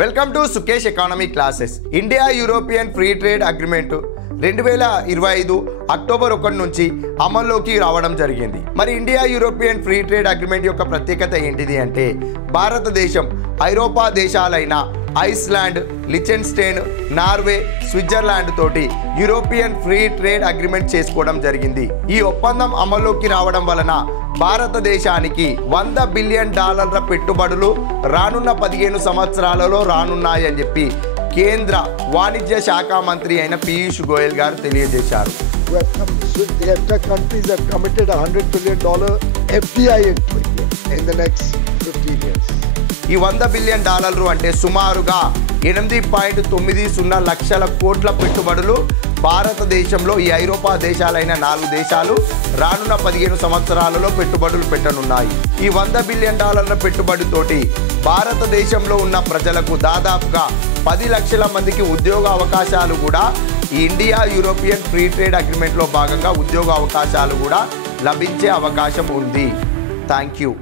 Welcome to Sukesh economy classes. India European free trade agreement 2025 October 1 నుంచి అమల్లోకి రావడం జరిగింది. మరి India European free trade agreement యొక్క ప్రత్యేకత ఏంటిది అంటే, భారతదేశం ఐరోపా దేశాలైన ఐస్లాండ్, లిచెన్స్టైన్, నార్వే, స్విట్జర్లాండ్ తోటి యూరోపియన్ ఫ్రీ ట్రేడ్ అగ్రిమెంట్ చేసుకోవడం జరిగింది. ఈ ఒప్పందం అమల్లోకి రావడం వలన భారతదేశానికి $100 బిలియన్ పెట్టుబడులు రానున్న 15 సంవత్సరాలలో రానున్నాయని చెప్పి కేంద్ర వాణిజ్య శాఖ మంత్రి అయిన పీయూష్ గోయల్ గారు తెలియజేశారు. Countries have committed $100 billion FDI in the next 15 years. ఈ $100 బిలియన్ అంటే సుమారుగా 8.90 లక్షల కోట్ల పెట్టుబడులు భారతదేశంలో ఈ ఐరోపా దేశాలైన 4 దేశాలు రానున్న 15 సంవత్సరాలలో పెట్టుబడులు పెట్టనున్నాయి. ఈ $100 బిలియన్ పెట్టుబడితోటి భారతదేశంలో ఉన్న ప్రజలకు దాదాపుగా 10 లక్షల మందికి ఉద్యోగ అవకాశాలు కూడా ఈ ఇండియా యూరోపియన్ ఫ్రీ ట్రేడ్ అగ్రిమెంట్లో భాగంగా ఉద్యోగ అవకాశాలు కూడా లభించే అవకాశం ఉంది. Thank you.